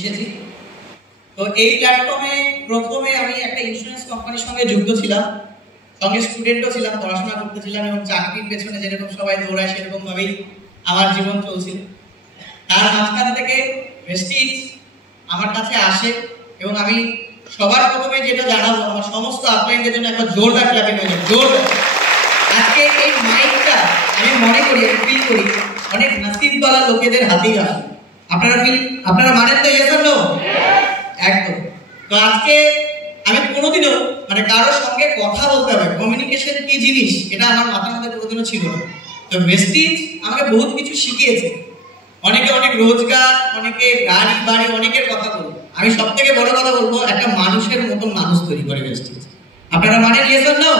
এসেছি। তো এই প্ল্যাটফর্মে প্রথমে আমি একটা ইন্স্যুরেন্স কোম্পানির সঙ্গে যুক্ত ছিলাম, সঙ্গে স্টুডেন্টও ছিলাম, পড়াশোনা করতেছিলাম এবং চাকরির পেছনে যেরকম সবাই দৌড়ায় সেরকম ভাবেই আমার জীবন চলছিল। তার মাঝখান থেকে ভেস্টিজ আমার কাছে আসে এবং আমি সবার প্রথমে যেটা জানাবো, আমার সমস্ত আপলাইনদের জন্য একটা জোরদার ক্ল্যাপিং হয়ে যাবে। জোরদার। আজকে এই মাইকটা আমি মনে করি, আমি ফিল করি অনেক নসিবওয়ালা লোকেদের হাতেই আসে। আপনারা মানেন তো? Yes or no? একদম। তো আজকে আমি কোনোদিনও কারোর সঙ্গে কথা বলতে হবে, কমিউনিকেশন কি জিনিস এটা আমার মাথার মধ্যে কোনোদিনও ছিল না। তো ভেস্টিজ আমাকে বহুত কিছু শিখিয়েছে। অনেকে অনেক রোজগার, অনেকে গাড়ি বাড়ি, অনেকের কথা বলবো। আমি সব থেকে বড় কথা বলবো, একটা মানুষের মতন মানুষ তৈরি করে ভেস্টিজ। আপনারা মানেন ইয়েস অর নো?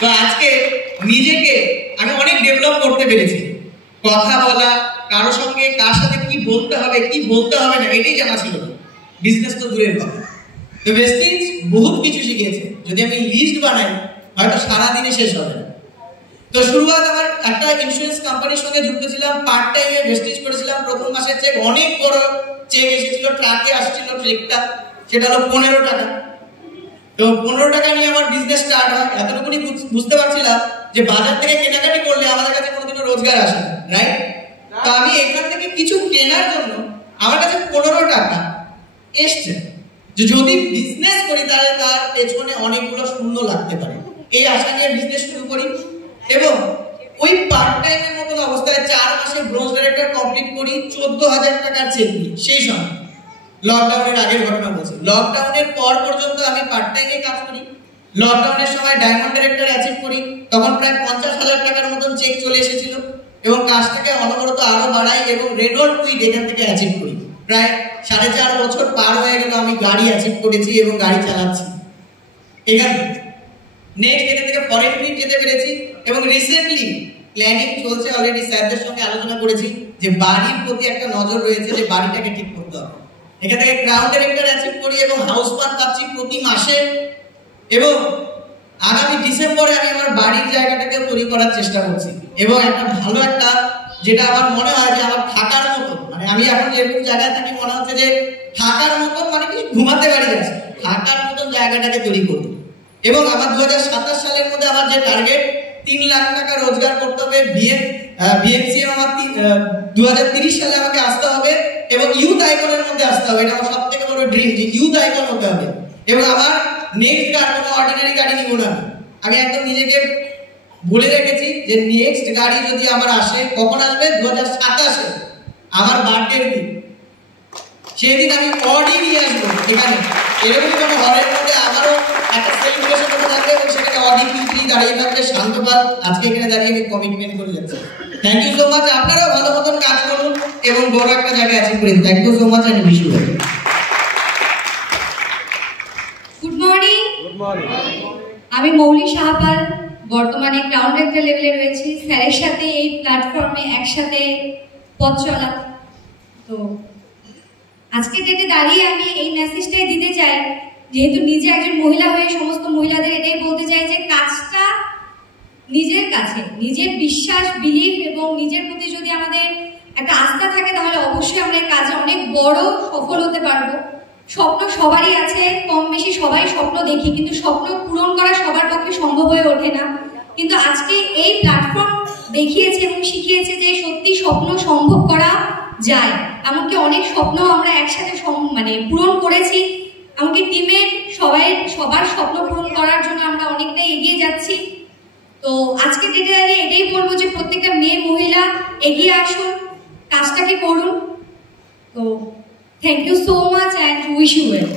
তো আজকে নিজেকে আমি অনেক ডেভেলপ করতে পেরেছি। কথা বলা, কারোর সঙ্গে কার সাথে কি বলতে হবে কি বলতে হবে না এটাই জানা ছিল না, বিজনেস তো দূরের কথা। তো ভেস্টিজ বহুত কিছু শিখিয়েছে, যদি আমি লিস্ট বানাই হয়তো সারাদিনে শেষ হবে না। তো শুরুয়াত আমার একটা ইন্স্যুরেন্স কোম্পানির সঙ্গে যুক্ত ছিলাম, পার্ট টাইমে ভেস্টিজ করেছিলাম। প্রথম মাসের চেক, অনেক বড় চেক এসেছিল, ট্রাকে আসছিল চেকটা, সেটা হলো 15 টাকা। তো 15 টাকা নিয়ে আমার বিজনেস স্টার্ট হয়। এতটুকুনি বুঝতে পারছিলাম যে বাজার থেকে কেনাকাটি করলে আমাদের কাছে কোনোদিনও রোজগার আসে না, রাইট? তো আমি এখান থেকে কিছু কেনার জন্য আমার কাছে 15 টাকা এসছে, যে যদি বিজনেস করি তাহলে তার পেছনে অনেকগুলো শূন্য লাগতে পারে। এই আশা নিয়ে বিজনেস শুরু করি এবং ওই পার্ট টাইমের মতন অবস্থায় 4 মাসে ব্রোঞ্জ ডাইরেক্টর কমপ্লিট করি 14,000 টাকার চেক নিয়ে। সেই সময় লকডাউনের আগের ঘটনা বলছি। লকডাউনের পর পর্যন্ত আমি পার্ট টাইমে কাজ করি। লকডাউনের সময় ডায়মন্ড ডাইরেক্টর অ্যাচিভ করি, তখন প্রায় 50,000 টাকার মতন চেক চলে এসেছিল এবং কাজটাকে অনবরত আরো বাড়াই এবং রেনল্ড কুইট এখান থেকে অ্যাচিভ করি। প্রায় 4.5 বছর পার হয়ে গেল, আমি গাড়ি অ্যাচিভ করেছি এবং গাড়ি চালাচ্ছি। এখান নেক্সট এখান থেকে ফরেন ট্রিপ যেতে পেরেছি এবং রিসেন্টলি প্ল্যানিং চলছে, অলরেডি স্যারদের সঙ্গে আলোচনা করেছি যে বাড়ির প্রতি একটা নজর রয়েছে, যে বাড়িটাকে ঠিক করতে হবে। এখান থেকে ক্রাউন ডাইরেক্টর অ্যাচিভ করি এবং হাউস ফান্ড পাচ্ছি প্রতি মাসে এবং আগামী ডিসেম্বরে আমি আমার বাড়ির জায়গাটাকে তৈরি করার চেষ্টা করছি এবং একটা ভালো একটা, যেটা আমার মনে হয় যে আমার থাকার মতো, আমি এখন যেরকম জায়গায় থাকি মনে হচ্ছে যে থাকার মতন, কি ঘুমাতে পারি আছে, থাকার মতন জায়গাটাকে তৈরি করব এবং আমার 2027 সালের মধ্যে আমার যে টার্গেট 3 লাখ টাকা রোজগার করতে হবে। বিএমসি আমার 2030 সালে আমাকে আসতে হবে এবং ইউথ আইকনের মধ্যে আসতে হবে। এটা আমার সব থেকে বড় ড্রিম, যে ইউথ আইকন হতে হবে। এবং আমার নেক্সট গাড়ি কোনো অর্ডিনারি গাড়ি নিব না। আমি একদম নিজেকে বলে রেখেছি যে নেক্সট গাড়ি যদি আমার আসে, কখন আসবে? 2027-এ আমার বার্থডের দিন। সেদিন আমি অডি নিয়ে আসবো এখানে। এরকম কোনো হলের মধ্যে আমারও একটা সেলিব্রেশন হতে থাকবে এবং সেখানে অডি Q3 দাঁড়িয়ে থাকবে। শান্তপাল আজকে এখানে দাঁড়িয়ে আমি কমিটমেন্ট করে যাচ্ছি। Thank you so much. আপনারাও ভালো মতন কাজ করুন এবং বড় একটা জায়গায় অ্যাচিভ করুন। Thank you so much and wish you well. Good morning. আমি মৌলি সাহাপাল, বর্তমানে ক্রাউন ডাইরেক্টর লেভেলে রয়েছি। স্যারের সাথে এই প্ল্যাটফর্মে একসাথে পথ চলা। তো আজকে ডেটে দাঁড়িয়ে আমি এই মেসেজটাই দিতে চাই, যেহেতু নিজে একজন মহিলা হয়ে সমস্ত মহিলাদের এটাই বলতে চাই যে কাজটা নিজের কাছে, নিজের বিশ্বাস, বিলিফ এবং নিজের প্রতি যদি আমাদের একটা আস্থা থাকে তাহলে অবশ্যই আমরা এই কাজে অনেক বড় সফল হতে পারবো। স্বপ্ন সবারই আছে, কম বেশি সবাই স্বপ্ন দেখি, কিন্তু স্বপ্ন পূরণ করা সবার পক্ষে সম্ভব হয়ে ওঠে না। কিন্তু আজকে এই প্ল্যাটফর্ম দেখিয়েছে এবং শিখিয়েছে যে সত্যি স্বপ্ন সম্ভব করা যায়। এমনকি অনেক স্বপ্ন আমরা একসাথে পূরণ করেছি। এমনকি টিমের সবার স্বপ্ন পূরণ করার জন্য আমরা অনেকটাই এগিয়ে যাচ্ছি। তো আজকে ডেটে দাঁড়িয়ে এটাই বলবো যে প্রত্যেকটা মেয়ে মহিলা এগিয়ে আসুন, কাজটাকে করুন। তো thank you so much and wish you well.